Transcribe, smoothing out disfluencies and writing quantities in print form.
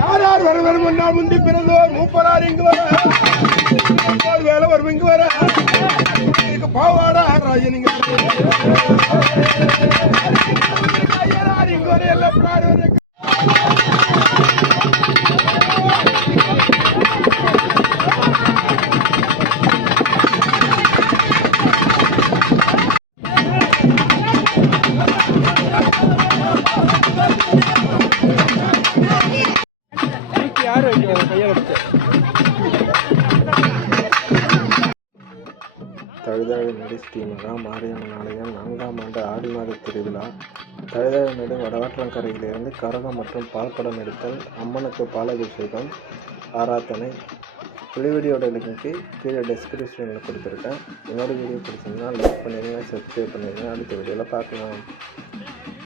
யார் யார் வர வரும் முன்னால் முந்தி பிறந்தோர் மூப்பரார் இங்கு வர வேலை வரும் இங்கு வர பாவாடா ராஜன் இங்கு வர எல்லாம் தழுதாழநடி ஸ்ரீ மகா மாரியம்மன் ஆலயம் 4ஆம் ஆண்டு ஆடி மாத திருவிழா. தழுதாழநடி வடவாற்றங்கரையிலிருந்து கரகம் மற்றும் பால்படம் எடுத்தல், அம்மனுக்கு பாலாபிஷேகம், ஆராதனை. ஃபுல் வீடியோட லிங்க்கு கீழே டிஸ்கிரிப்ஷனில் கொடுத்துருக்கேன். இன்னொரு வீடியோ பிடிச்சிங்கன்னா லைக் பண்ணிடுங்க, சப்ஸ்கிரைப் பண்ணிடுங்க. அடுத்த வீடியோவில் பார்க்கலாம்.